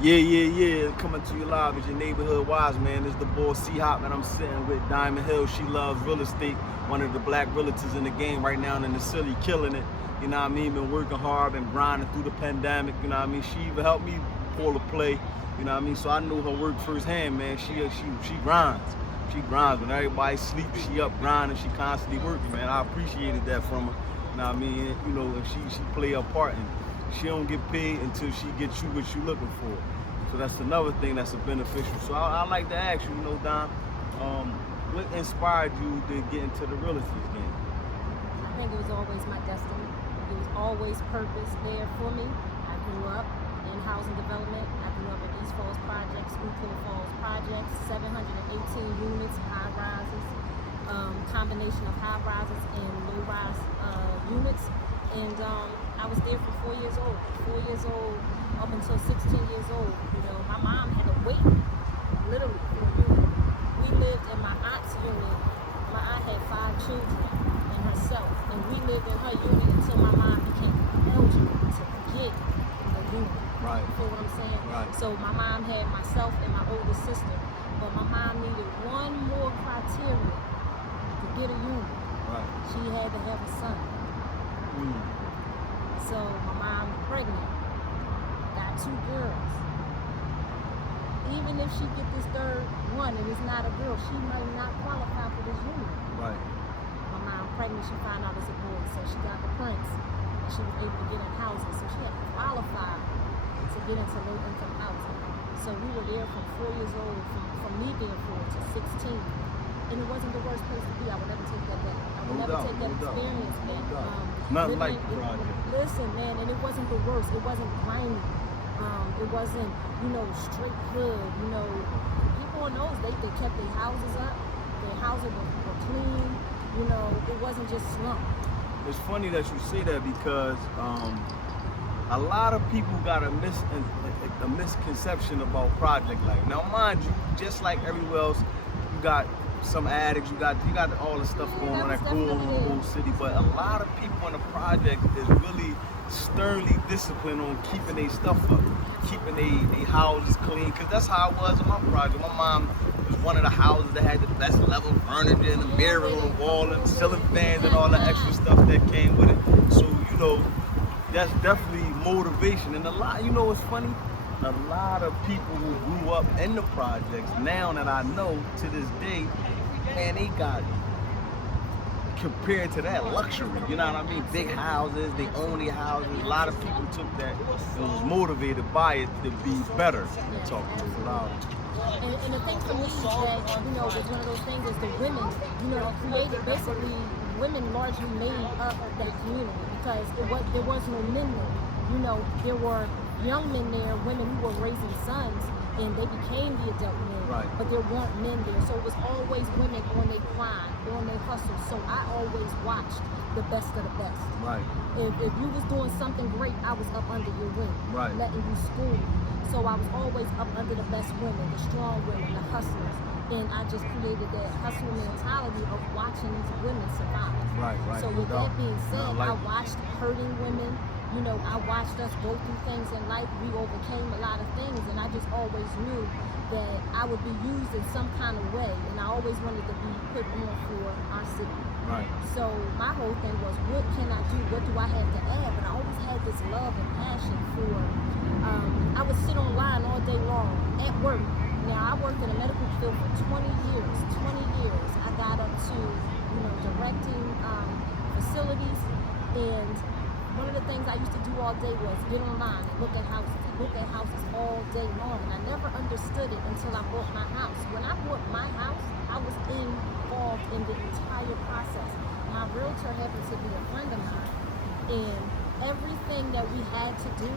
Yeah. Coming to you live as your neighborhood wise man. This is the boy C Hop, and I'm sitting with Diamond Hill. She loves real estate, one of the black realtors in the game right now in the city, killing it. You know what I mean? Been working hard, been grinding through the pandemic. You know what I mean? She even helped me pull a play. You know what I mean? So I knew her work firsthand, man. She grinds. She grinds. When everybody sleeps, she up grinding. She constantly working, man. I appreciated that from her. You know what I mean? You know, and she play her part in. She don't get paid until she gets you what you looking for. So that's another thing that's a beneficial. So I like to ask you, Don, what inspired you to get into the real estate game? I think it was always my destiny. It was always purpose there for me. I grew up in housing development. I grew up in East Falls Projects, Schuylkill Falls Projects, 718 units, high rises, combination of high rises and low rise units. And I was there for 4 years old. 4 years old up until 16 years old. You know, my mom had to wait, literally, for a unit. We lived in my aunt's unit. My aunt had 5 children and herself, and we lived in her unit until my mom became eligible to get a unit. Right. You feel what I'm saying? Right. So my mom had myself and my older sister, but my mom needed one more criteria to get a unit. Right. She had to have a son. So my mom pregnant, got 2 girls. Even if she get this third one and it's not a girl, she might not qualify for this unit. Right. My mom pregnant, she found out it's a boy, so she got the prince, and she was able to get in housing. So she had to qualify to get into low income housing. So we were there from 4 years old, from me being 4 to 16. And it wasn't the worst place to be. I would never take that back. I would never take that experience back. Nothing like the project. Listen, man, and it wasn't the worst. It wasn't grimy. It wasn't, straight hood. People in those, they kept their houses up. Their houses were clean. It wasn't just slump. It's funny that you say that because a lot of people got a misconception about Project Life. Now, mind you, just like everywhere else, you got some addicts, you got all the stuff going on that cool in the whole city, but a lot of people in the project is really sternly disciplined on keeping their stuff up, keeping their houses clean, because that's how it was in my project. My mom was one of the houses that had the best level furniture and the mirror on the wall and ceiling fans and all the extra stuff that came with it. So, that's definitely motivation. And a lot, what's funny? A lot of people who grew up in the projects, now that I know to this day, man, they got, compared to that, luxury. You know what I mean? Big houses, they own their houses. A lot of people took that and was motivated by it to be better. Talk a little louder. And the thing for me that, was one of those things is the women, created, basically, women largely made up that community because there was no men there. There were young men there, women who were raising sons, and they became the adult men, right. But there weren't men there. So it was always women on their grind, on their hustle. So I always watched the best of the best. Right. If you was doing something great, I was up under your wing, right. Letting you school. So I was always up under the best women, the strong women, the hustlers. And I just created that hustle mentality of watching these women survive. Right. So with that being said, I watched hurting women. I watched us go through things in life. We overcame a lot of things, and I just always knew that I would be used in some kind of way, and I always wanted to be put on for our city. Right. So my whole thing was, what can I do? What do I have to add? But I always had this love and passion for. I would sit online all day long at work. Now I worked in the medical field for 20 years. 20 years. I got up to, directing facilities, and one of the things I used to do all day was get online and look at houses all day long. And I never understood it until I bought my house. When I bought my house, I was involved in the entire process. My realtor happened to be a friend of mine, and everything that we had to do,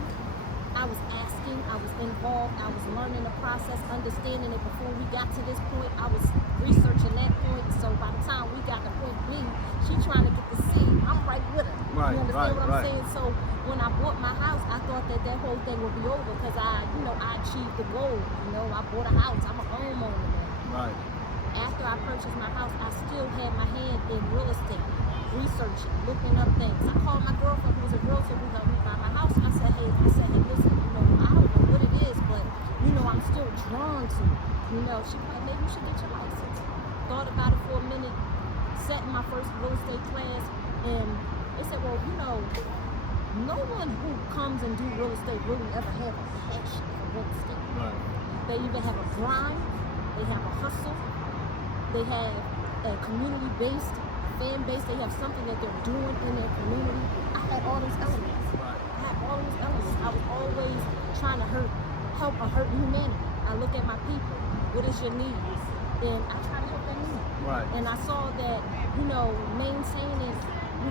I was asking, I was involved, I was learning the process, understanding it before we got to this point. I was researching that point, so by the time we got to point B, she trying to get to C, I'm right with her. Right, you understand what I'm right. saying? So when I bought my house, I thought that whole thing would be over because I achieved the goal. I bought a house, I'm a homeowner now. Right. After I purchased my house, I still had my hand in real estate, researching, looking up things. I called my girlfriend who was a realtor who helped me buy my house. I said, hey, listen, I don't know what it is, but I'm still drawn to it. She was like, maybe you should get your license. Thought about it for a minute, sat in my first real estate class, and they said, well, no one who comes and do real estate really ever have a passion for real estate. Right. They either have a grind, they have a hustle, they have a community-based fan base, they have something that they're doing in their community. I had all those elements. I was always trying to help a hurting humanity. I look at my people, what is your needs? And I try to help that need. Right. And I saw that, maintaining,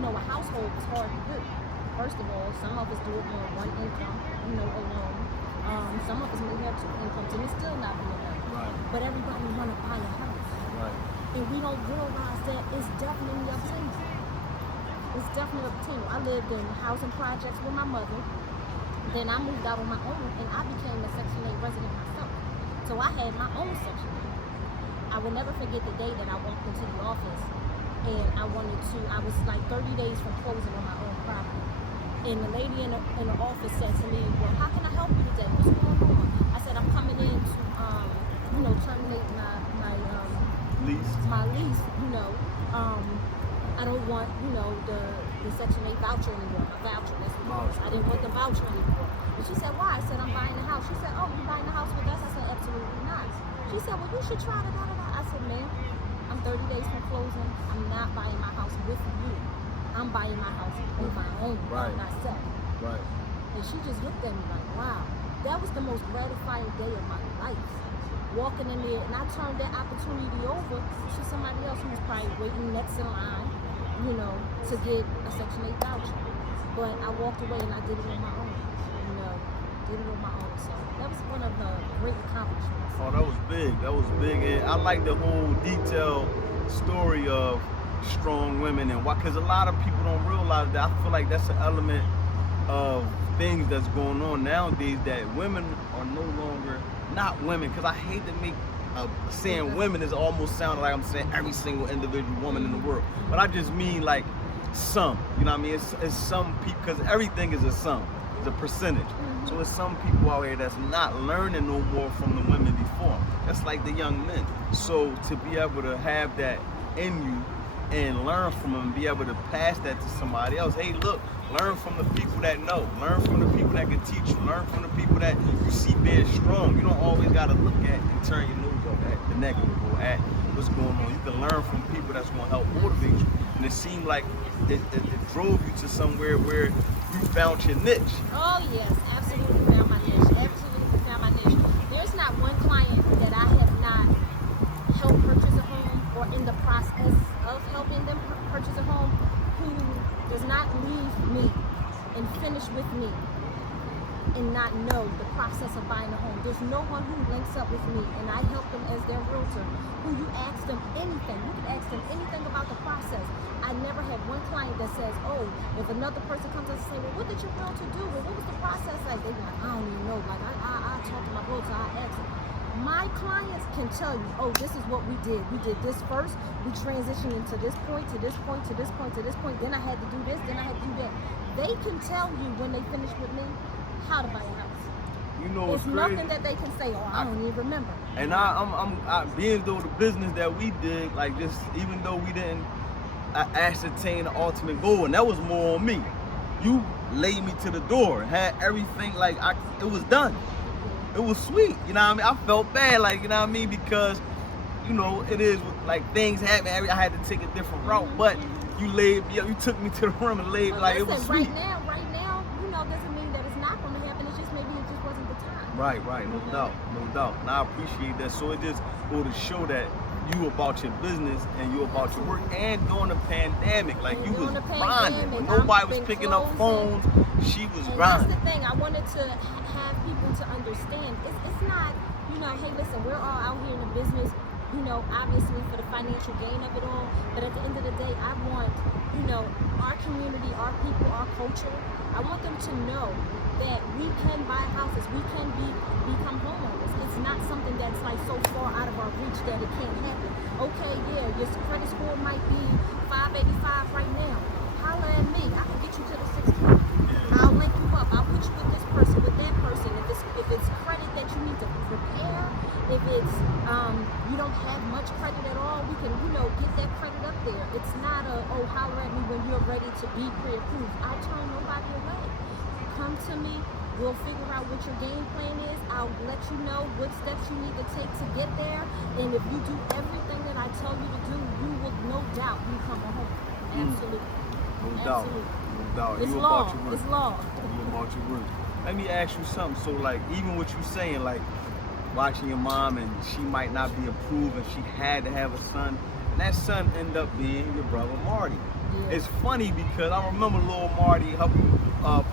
a household is hard to do. First of all, some of us do it on one income, alone. Some of us may have two incomes and it's still not enough. Right. But everybody want to buy a house. Right. And we don't realize that it's definitely obtainable. It's definitely obtainable. I lived in housing projects with my mother. Then I moved out on my own and I became a Section 8 resident myself. So I had my own Section 8. I will never forget the day that I walked into the office and I was like 30 days from closing on my own property. And the lady in the office said to me, well, how can I help you today? What's going on? I said, I'm coming in to, terminate my lease. I don't want, the Section 8 voucher anymore. A voucher, that's what it was. I didn't want the voucher anymore. And she said, why? I said, I'm buying a house. She said, oh, you buying a house with us? I said, absolutely not. She said, well, you should try it. I said, ma'am, I'm 30 days from closing. I'm not buying my house with you. I'm buying my house on my own, by myself. Right. And she just looked at me like, wow, that was the most gratifying day of my life. Walking in there, and I turned that opportunity over to somebody else who was probably waiting next in line, to get a Section 8 voucher. But I walked away and I did it on my own. So that was one of the great accomplishments. Oh, that was big. And I like the whole detailed story of strong women and why, because a lot of people don't realize that. I feel like that's an element of things that's going on nowadays, that women are no longer not women, because I hate to make saying women is almost sounding like I'm saying every single individual woman in the world, but I just mean like some, it's some people, because everything is a sum, it's a percentage. So it's some people out here that's not learning no more from the women before. That's like the young men. So to be able to have that in you and learn from them, be able to pass that to somebody else. Hey, look, learn from the people that know. Learn from the people that can teach you. Learn from the people that you see being strong. You don't always got to look at and turn your nose up at the negative or at what's going on. You can learn from people that's going to help motivate you. And it seemed like it drove you to somewhere where you found your niche. Oh, yes, absolutely found my niche. There's not one client that I have not helped purchase a home or in the process of helping them purchase a home who does not leave me and finish with me and not know the process of buying a home. There's no one who links up with me and I help them as their realtor, who you ask them anything. You can ask them anything about the process. I never had one client that says, oh, if another person comes up and say, well, what did your realtor do? Well, what was the process like? They be like, I don't even know. Like, I talk to my realtor, I ask them. My clients can tell you, oh, this is what we did. We did this first. We transitioned into this point, to this point, to this point, to this point. Then I had to do this, then I had to do that. They can tell you when they finish with me how to buy a house. It's nothing that they can say, oh, I don't even remember. And I being though the business that we did, like just even though we didn't ascertain the ultimate goal, and that was more on me. You laid me to the door, had everything it was done. It was sweet, I felt bad, because, it is like things happen. I had to take a different route, but you laid me up, you took me to the room and laid it was sweet. Right now, doesn't mean that it's not going to happen. It's just maybe it just wasn't the time. Right, no doubt. And I appreciate that. So it just go to show that you about your business and you about your work, and during the pandemic, you was grinding. When nobody was picking up phones, she was grinding. That's the thing. I wanted to have people to understand. It's not, hey, listen, we're all out here in the business, obviously for the financial gain of it all. But at the end of the day, I want, our community, our people, our culture, I want them to know that we can buy houses, we can become homeowners. It's not something that's so far out of our reach that it can't happen. Okay, yeah, your credit score might be 585 right now. Holla at me, I can get you to the 620. I'll link you up, I'll put you with this person, with that person. If it's credit that you need to it's you don't have much credit at all, we can, get that credit up there. It's not holler at me when you're ready to be pre-approved. I'll turn nobody away. Come to me, we'll figure out what your game plan is. I'll let you know what steps you need to take to get there. And if you do everything that I tell you to do, you will no doubt become a home. Absolutely. No doubt. No doubt. It's You law. about your work. It's law. You about your work. Let me ask you something. So, like, even what you saying, like, watching your mom and she might not be approved and she had to have a son, and that son ended up being your brother Marty. Yeah. It's funny because I remember little Marty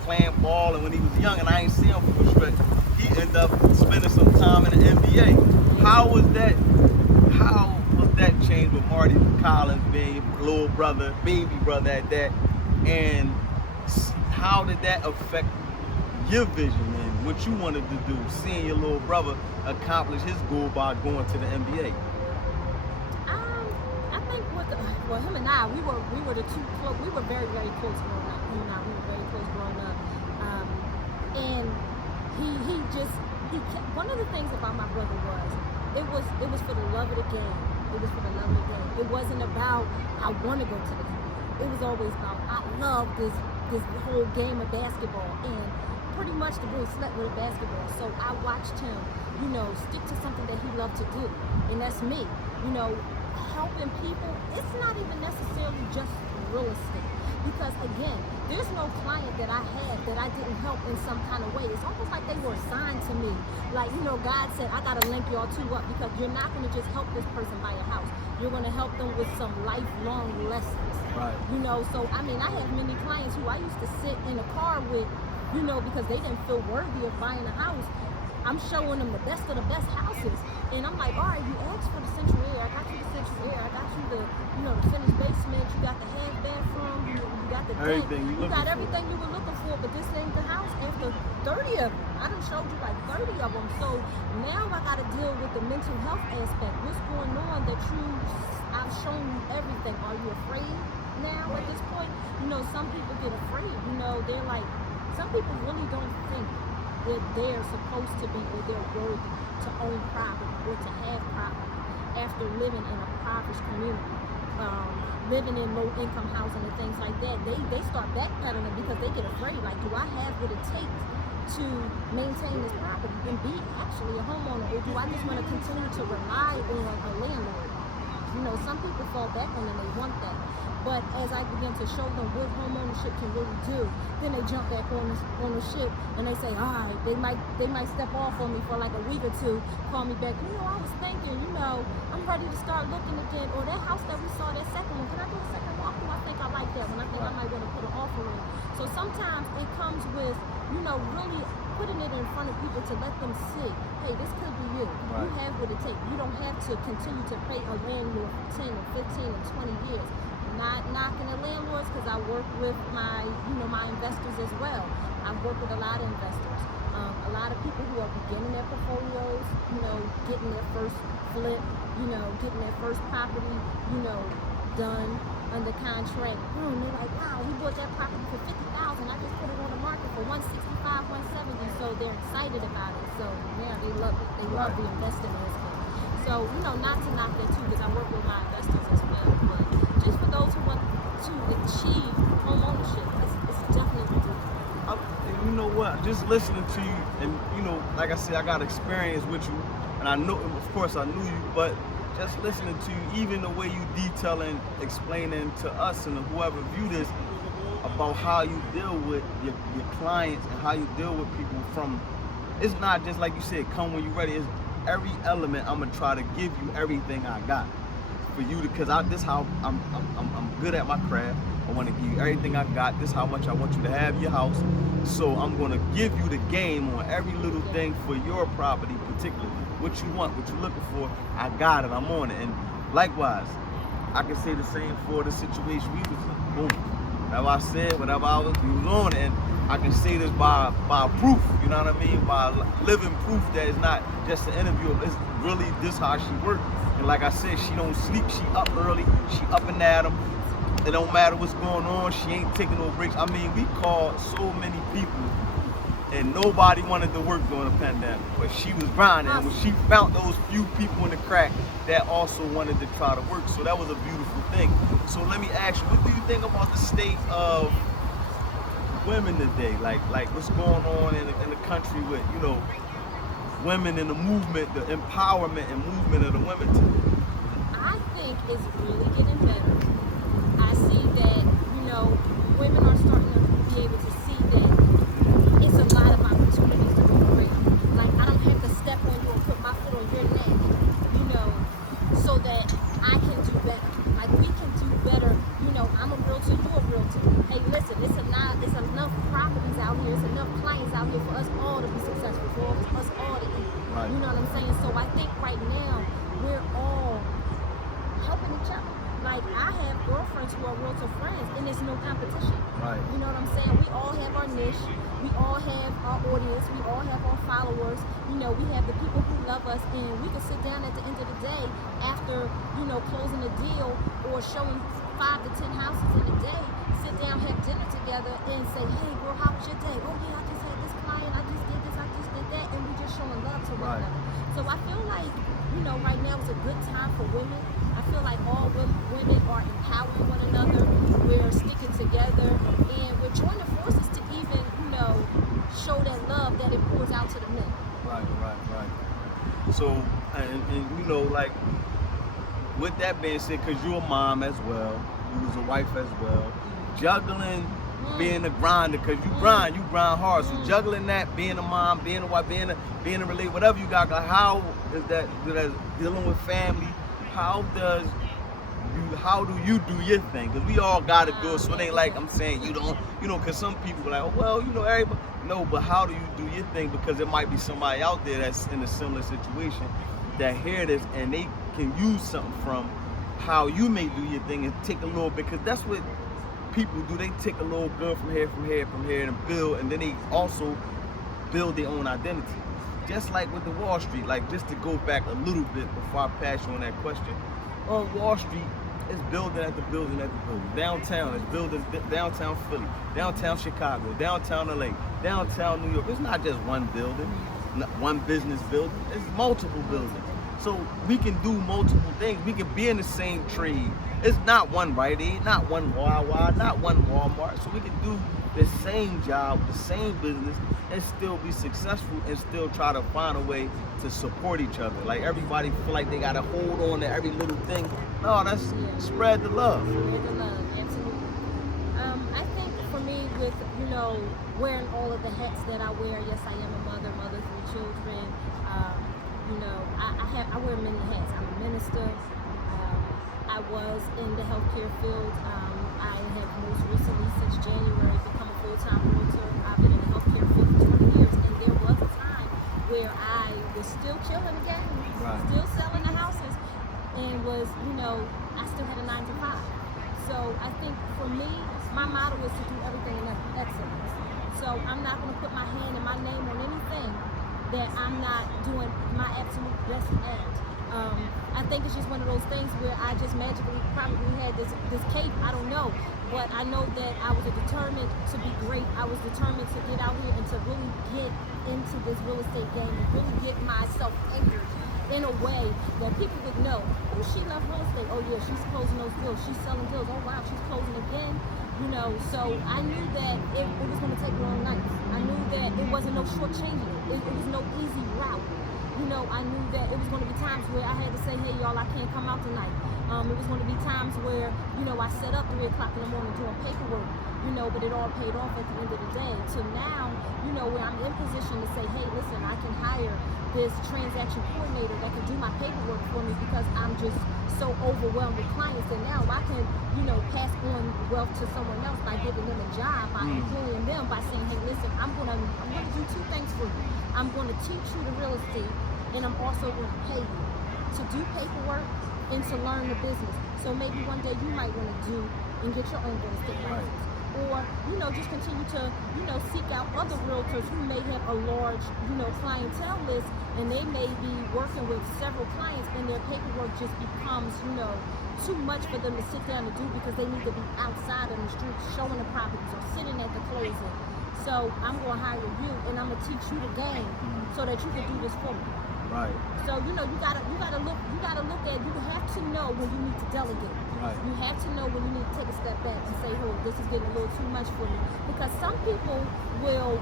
playing ball, and when he was young and I ain't seen him for a stretch, he ended up spending some time in the NBA. How was that change with Marty Collins being your little brother, baby brother at that, and how did that affect your vision and what you wanted to do, seeing your little brother accomplish his goal by going to the NBA? I think him and I, we were the two close. We were very, very close growing up. Him and I, we were very close growing up. And he kept, one of the things about my brother was it was for the love of the game. It was for the love of the game. It wasn't about I want to go to the NBA. It was always about I love this whole game of basketball, and pretty much the boy slept with a basketball. So I watched him, stick to something that he loved to do, and that's me. Helping people. It's not even necessarily just real estate, because again, there's no client that I had that I didn't help in some kind of way. It's almost like they were assigned to me. Like, God said, I gotta link y'all two up, because you're not gonna just help this person buy a house. You're gonna help them with some lifelong lessons. Right. So I have many clients who I used to sit in a car with, because they didn't feel worthy of buying a house. I'm showing them the best of the best houses, and I'm like, all right, you asked for the central air. I got you the central air. I got you the, the finished basement. You got the half bathroom. You got the everything deck. You got everything you were looking for, but this ain't the house after 30 of them. I done showed you like 30 of them. So now I got to deal with the mental health aspect. What's going on that I've shown you everything. Are you afraid now at this point? Some people get afraid. They're like, some people really don't think that they're supposed to be, or they're worthy to own property or to have property after living in a impoverished community, living in low-income housing and things like that. They start backpedaling because they get afraid. Like, do I have what it takes to maintain this property and be actually a homeowner, or do I just want to continue to rely on a landlord? Some people fall back on it and they want that. But as I begin to show them what homeownership can really do, then they jump back on the ship and they say, they might step off on me for like a week or two, call me back, I was thinking, I'm ready to start looking again. Or that house that we saw, that second one, can I do a second walkthrough? I think I like that one. I think I might want to put an offer in. So sometimes it comes with, really putting it in front of people to let them see, hey, this could be you. Right. You have what it takes. You don't have to continue to pay a landlord for 10 or 15 or 20 years. Not knocking the landlords, because I work with my investors as well. I've worked with a lot of investors. A lot of people who are beginning their portfolios, getting their first flip, getting their first property, done under contract. And they're like, wow, we bought that property for $50,000. I just put it on the market for $165, $170. So they're excited about it. So yeah, they love it. They love the investing aspect. So, not to knock that too, because I work with my investors as well. But just for those who want to achieve home ownership, it's definitely good. You know what? Just listening to you, and like I said, I got experience with you, and I know, of course, I knew you, but just listening to you, even the way you detailing, explaining to us and whoever view this about how you deal with your clients and how you deal with people it's not just like you said, come when you're ready. It's every element. I'm gonna try to give you everything I got for you, because this how I'm good at my craft. I want to give you everything I got. This is how much I want you to have your house. So I'm going to give you the game on every little thing for your property, particularly what you want, what you're looking for. I got it. I'm on it. And likewise, I can say the same for the situation we was in. Boom. Whatever I said, whatever you was on it. And I can say this by proof. You know what I mean? By living proof that it's not just an interview. It's really this how she works. And like I said, she don't sleep. She up early. She up and at 'em. It don't matter what's going on. She ain't taking no breaks. I mean, we call so many people and nobody wanted to work during the pandemic, but she was grinding. And when she found those few people in the crack that also wanted to try to work, so that was a beautiful thing. So let me ask you, what do you think about the state of women today? Like what's going on in the country with, you know, women in the movement, the empowerment and movement of the women today? I think it's really getting better. I see that, you know, women are starting to be able to see that it's a lot of opportunities to be great. Like, I don't have to step on you and put my foot on your neck, you know, so that I can do better. Like, we can do better. You know, I'm a realtor, you're a realtor. Hey, listen, it's enough properties out here, it's enough clients out here for us all to be successful, for us all to eat. Right. You know what I'm saying? So I think right now we're all helping each other. Like, I have girlfriends who are realtor friends, and there's no competition. Right. You know what I'm saying? We all have our niche. We all have our audience. We all have our followers. You know, we have the people who love us, and we can sit down at the end of the day after, you know, closing a deal or showing 5 to 10 houses in a day, sit down, have dinner together, and say, hey, girl, how was your day? Oh, yeah, I just had this client. I just did this. I just did that. And we just showing love to one another. So I feel like, you know, right now is a good time for women. I feel like all women are empowering one another. We're sticking together, and we're joining forces to even, you know, show that love that it pours out to the men. Right. So, and you know, like, with that being said, because you're a mom as well, you was a wife as well, juggling being a grinder, because you grind hard. So juggling that, being a mom, being a wife, being a related, whatever you got, how is that dealing with family? How do you do your thing? Because we all got to do it. So it ain't like I'm saying you don't, you know, because some people are like, oh, well, you know, everybody. No, but how do you do your thing? Because there might be somebody out there that's in a similar situation that hear this and they can use something from how you may do your thing and take a little bit. Because that's what people do. They take a little good from here, and build, and then they also build their own identity. Just like with the Wall Street, like, just to go back a little bit before I pass you on that question. On Wall Street, it's building at the building at the building. Downtown, it's building downtown Philly, downtown Chicago, downtown LA, downtown New York. It's not just one building, one business building. It's multiple buildings. So we can do multiple things. We can be in the same trade. It's not one Rite Aid, not one Wawa, not one Walmart. So we can do the same job, the same business, and still be successful and still try to find a way to support each other. Like, everybody feel like they gotta hold on to every little thing. No, that's spread the love. Spread the love, absolutely. I think for me, with, you know, wearing all of the hats that I wear, yes, I am a mother, 3 children. You know, I wear many hats. I'm a minister. I was in the healthcare field. I have most recently, since January, become a full-time realtor. I've been in the healthcare field for 20 years, and there was a time where I was still killing the game, still selling the houses, and was, you know, I still had a 9 to 5. So I think for me, my motto is to do everything in excellence. So I'm not going to put my hand and my name on anything that I'm not doing my absolute best at. I think it's just one of those things where I just magically probably had this cape, I don't know, but I know that I was determined to be great. I was determined to get out here and to really get into this real estate game and really get myself anchored in a way that people would know, oh, she left real estate. Oh yeah, she's closing those deals. She's selling deals. Oh wow, she's closing again. You know, so I knew that it was going to take long nights. I knew that it wasn't no shortchanging. It was no easy route. You know, I knew that it was going to be times where I had to say, hey, y'all, I can't come out tonight. It was going to be times where, you know, I set up 3 o'clock in the morning doing paperwork, you know, but it all paid off at the end of the day. To now, you know, where I'm in position to say, hey, listen, I can hire this transaction coordinator that can do my paperwork for me because I'm just so overwhelmed with clients. And now I can, you know, pass on wealth to someone else by giving them a job, by employing them, by saying, hey, listen, I'm gonna do 2 things for you. I'm going to teach you the real estate, and I'm also going to pay you to do paperwork and to learn the business. So maybe one day you might want to do and get your own real estate license. Or, you know, just continue to, you know, seek out other realtors who may have a large, you know, clientele list, and they may be working with several clients, and their paperwork just becomes, you know, too much for them to sit down and do because they need to be outside on the street showing the properties or sitting at the closing. So I'm gonna hire you, and I'm gonna teach you the game, so that you can do this for me. Right. So you gotta look at. You have to know when you need to delegate. Right. You have to know when you need to take a step back and say, "Oh, this is getting a little too much for me." Because some people will,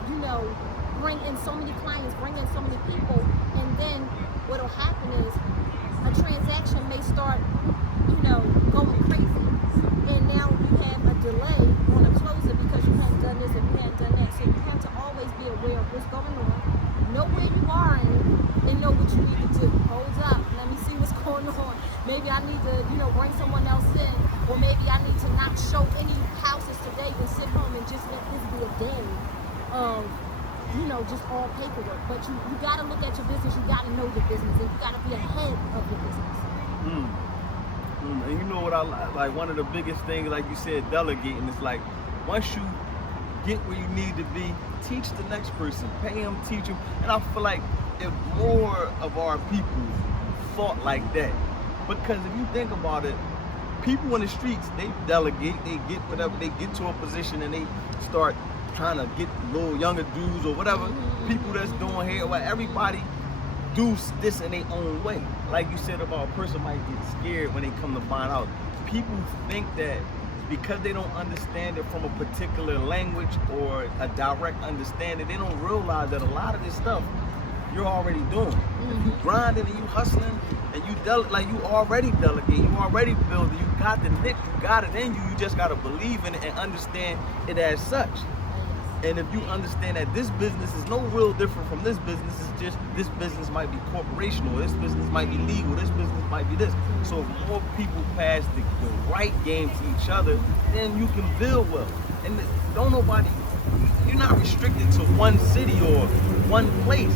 bring in so many clients, bring in so many people, and then what'll happen is a transaction may start, going crazy, and now you have a delay on a closing because you haven't done this and you haven't done that. So you have to always be aware of what's going on, know where you are in it, and know what you need to do. Hold up, let me see what's going on. Maybe I need to, bring someone else in, or maybe I need to not show any houses today and sit home and just let this be a day of, just all paperwork. But you got to look at your business. You got to know your business, and you got to be ahead of your business. And you know what I like? One of the biggest things, like you said, delegating is like once you get where you need to be, teach the next person, pay them, teach them. And I feel like if more of our people thought like that, because if you think about it, people in the streets, they delegate, they get whatever, they get to a position and they start trying to get little younger dudes or whatever, people that's doing hair, well, everybody do this in their own way. Like you said about a person might get scared when they come to find out. People think that because they don't understand it from a particular language or a direct understanding, they don't realize that a lot of this stuff you're already doing. If you grinding and you hustling and you you already delegate, you already building, you got the niche, you got it in you, you just gotta believe in it and understand it as such. And if you understand that this business is no real different from this business, it's just this business might be corporational, this business might be legal, this business might be this. So if more people pass the right game to each other, then you can build well. And you're not restricted to one city or one place.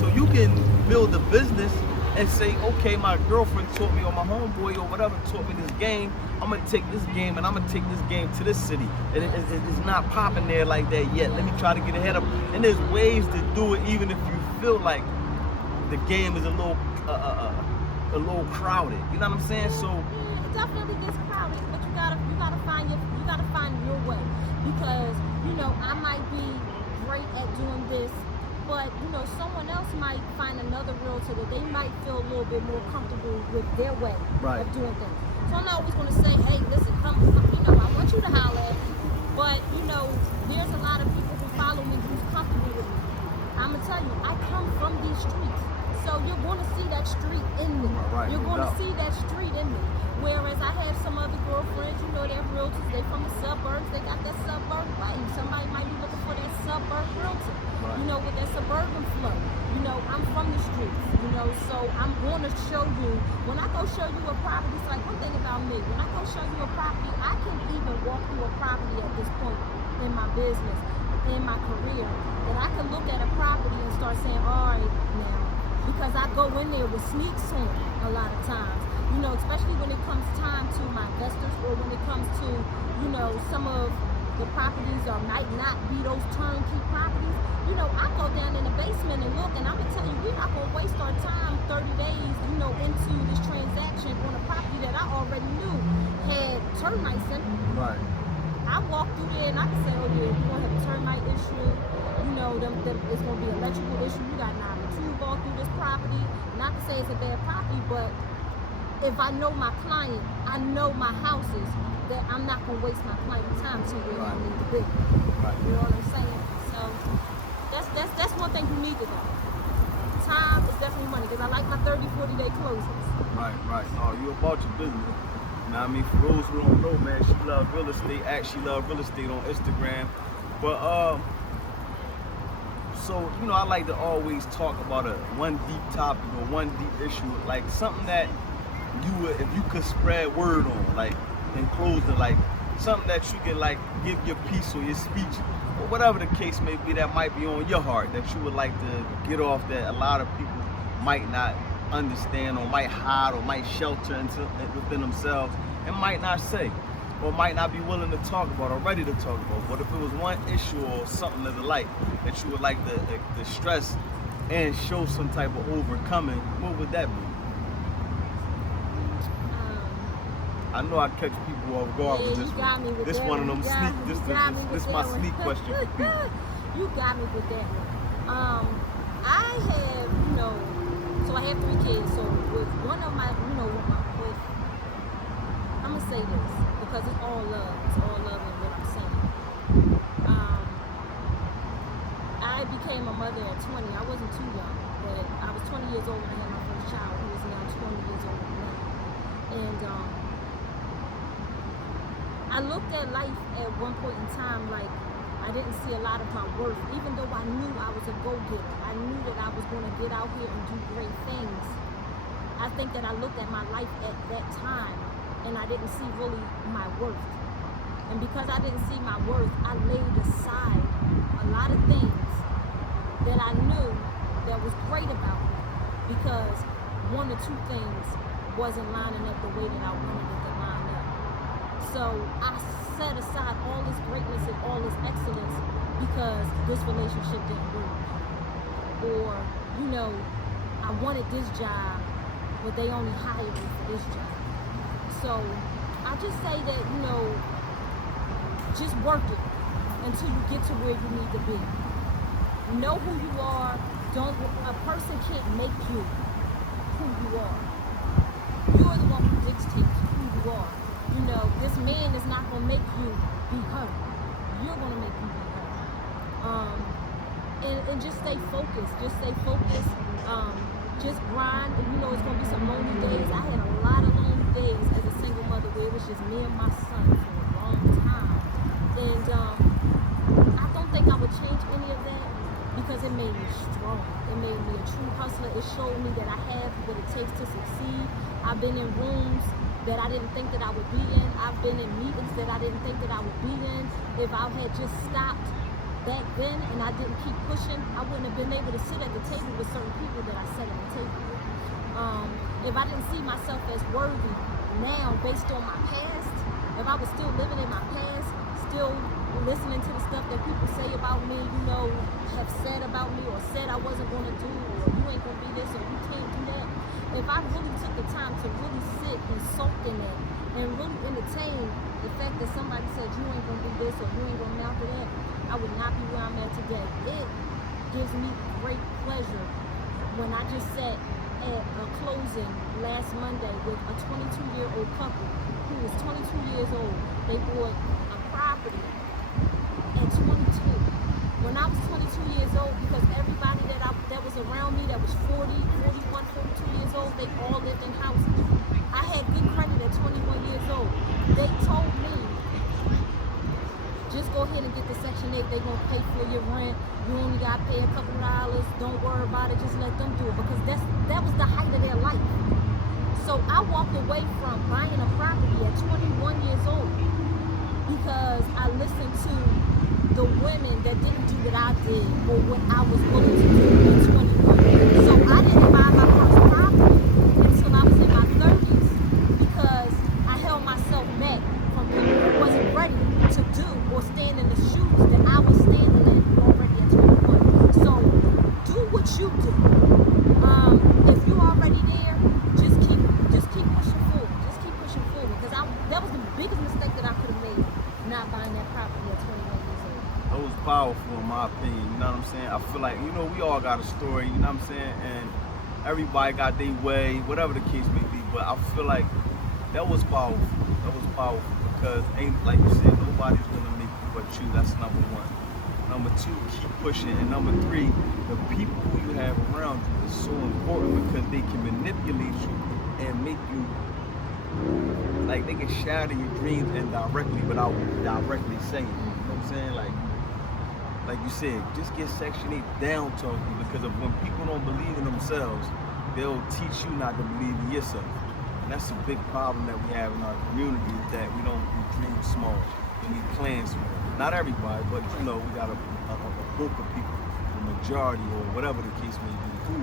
So you can build a business and say, okay, my girlfriend taught me, or my homeboy or whatever taught me this game. I'm gonna take this game and I'm gonna take this game to this city. And it's not popping there like that yet. Let me try to get ahead of it. And there's ways to do it even if you feel like the game is a little crowded. You know what I'm saying? So it definitely gets crowded, but you gotta find your way. Because I might be great at doing this, but someone else might find another realtor that they might feel a little bit more comfortable with their way of doing things. So I'm not always going to say, hey, listen, come, I want you to holler at me, but there's a lot of people who follow me who's comfortable with me. I'm gonna tell you, I come from these streets, so you're going to see that street in me. You're going to see that street in me. Whereas I have some other girlfriends, they're realtors, they from the suburbs, they got that suburban way. Somebody might be looking for that suburban realtor, with that suburban flow. I'm from the streets, so I'm going to show you, when I go show you a property, it's like one thing about me, when I go show you a property, I can even walk through a property at this point in my business, in my career, that I can look at a property and start saying, all right, now, because I go in there with sneaks on a lot of times. Especially when it comes time to my investors, or when it comes to, some of the properties or might not be those turnkey properties. I go down in the basement and look, and I'm gonna tell you, we're not gonna waste our time 30 days, into this transaction on a property that I already knew had termites in it. Right. I walk through there and I can say, oh yeah, you're gonna have a termite issue. It's gonna be an electrical issue. You got 902 walk through this property. Not to say it's a bad property, but if I know my client, I know my houses, that I'm not gonna waste my client's time to where I need to be. You know what I'm saying? So that's one thing you need to know. Time is definitely money, because I like my 30, 40 day closings. Right. Oh, you about your business. For those who don't know, man, she loves real estate. She loves real estate on Instagram. But so I like to always talk about one deep topic or one deep issue, like something that if you could spread word on, like in closing, like something that you can give your piece or your speech, or whatever the case may be, that might be on your heart, that you would like to get off, that a lot of people might not understand, or might hide, or might shelter within themselves, and might not say, or might not be willing to talk about, or ready to talk about. But if it was one issue or something of the like that you would like to stress and show some type of overcoming, what would that be? I know I catch people off guard with this one. This one of them sneak. This my sneak question for people. You got me with that one. I have, so I have 3 kids. So with one of my, I'm gonna say this because it's all love. It's all love in what I'm saying. I became a mother at 20. I wasn't too young, but I was 20 years old when I had my first child, who is now 20 years old now. And I looked at life at one point in time like I didn't see a lot of my worth, even though I knew I was a go-getter. I knew that I was going to get out here and do great things. I think that I looked at my life at that time and I didn't see really my worth. And because I didn't see my worth, I laid aside a lot of things that I knew that was great about me because 1 or 2 things wasn't lining up the way that I wanted it to line up. So I set aside all this greatness and all this excellence because this relationship didn't work. Or, I wanted this job, but they only hired me for this job. So I just say that, just work it until you get to where you need to be. Know who you are. A person can't make you who you are. You're the one who dictates who you are. This man is not going to make you be her. You're going to make you be her. And just stay focused. Just stay focused. Just grind. And it's going to be some lonely days. I had a lot of lonely days as a single mother where it was just me and my son for a long time. And I don't think I would change any of that because it made me strong. It made me a true hustler. It showed me that I have what it takes to succeed. I've been in rooms that I didn't think that I would be in. I've been in meetings that I didn't think that I would be in. If I had just stopped back then and I didn't keep pushing, I wouldn't have been able to sit at the table with certain people that I sat at the table with. If I didn't see myself as worthy now based on my past, if I was still living in my past, still listening to the stuff that people say about me, have said about me or said I wasn't going to do, or you ain't going to be this or you can't do that. If I really took the time to really sit and soak in it and really entertain the fact that somebody said you ain't going to do this or you ain't going to amount to that, I would not be where I'm at today. It gives me great pleasure when I just sat at a closing last Monday with a 22-year-old couple who is 22 years old. They bought a property at 22. When I was 22 years old, because everybody that was around me that was 40, 41, 42 years old, they all lived in houses. I had good credit at 21 years old. They told me, just go ahead and get the Section 8. They're going to pay for your rent. You only got to pay a couple dollars. Don't worry about it. Just let them do it. Because that was the height of their life. So I walked away from buying a property at 21 years old because I listened to the women that didn't do what I did or what I was willing to do at 21. So I didn't buy my first property until I was in my 30s because I held myself back from people who wasn't ready to do or stand in the shoes that I was standing in already at 21. So do what you do. If you're already there, just keep pushing forward. Just keep pushing forward because that was the biggest mistake that I could have made, not buying that property at 21 years old. That was powerful in my opinion, you know what I'm saying? I feel like, we all got a story, you know what I'm saying? And everybody got their way, whatever the case may be, but I feel like that was powerful. That was powerful because ain't, like you said, nobody's gonna make you but you. That's number 1. Number 2, keep pushing. And number 3, the people who you have around you is so important because they can manipulate you and make you, like they can shatter your dreams indirectly without directly saying it. You know what I'm saying? Like you said, just get Section 8 down to you because when people don't believe in themselves, they'll teach you not to believe in yourself. And that's a big problem that we have in our community is that we dream small and we plan small. Not everybody, but we got a group of people, the majority or whatever the case may be, who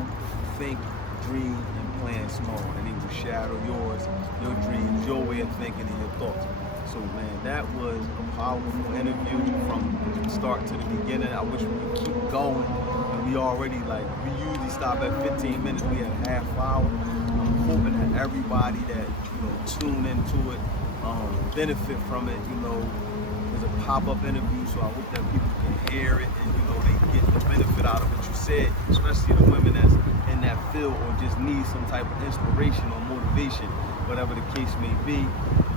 think, dream, and plan small, and they will shadow yours, your dreams, your way of thinking, and your thoughts. So man, that was a powerful interview from start to the beginning. I wish we could keep going. And we already we usually stop at 15 minutes. We had a half hour. I'm hoping that everybody that tune into it, benefit from it. It's a pop-up interview, so I hope that people can hear it and they get the benefit out of what you said, especially the women that's in that field or just need some type of inspiration or motivation, whatever the case may be.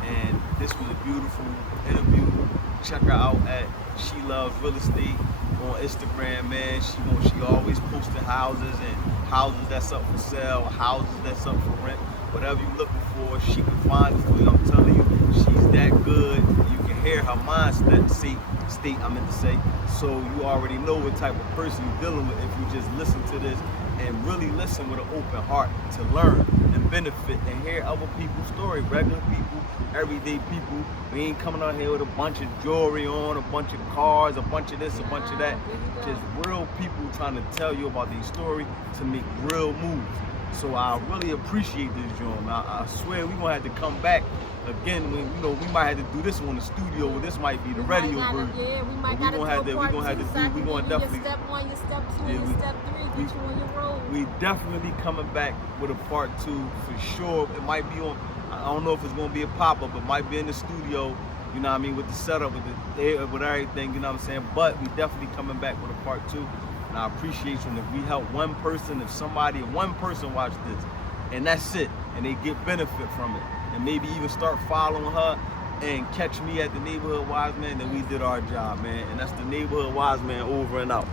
And this was a beautiful interview. Check her out at She Loves Real Estate on Instagram, man. She always posting houses and houses that's up for sale, houses that's up for rent. Whatever you're looking for, she can find it for you. I'm telling you, she's that good. You can hear her mindset state, I meant to say. So you already know what type of person you're dealing with if you just listen to this and really listen with an open heart to learn and benefit and hear other people's story. Regular people, everyday people. We ain't coming out here with a bunch of jewelry on, a bunch of cars, a bunch of this, a bunch of that. Just real people trying to tell you about their story to make real moves. So I really appreciate this, John. I swear we're gonna have to come back again when we might have to do this one in the studio, where this might be the radio version. Yeah, we might we're gonna definitely your step 1, your step 2, your step 3, get you on your road. We definitely coming back with a part 2 for sure. It might be on, I don't know if it's gonna be a pop-up, it might be in the studio, you know what I mean, with the setup, with everything, you know what I'm saying? But we definitely coming back with a part 2. And I appreciate you. And if we help one person, one person watch this, and that's it, and they get benefit from it, and maybe even start following her and catch me at the Neighborhood Wise Man, then we did our job, man. And that's the Neighborhood Wise Man over and out.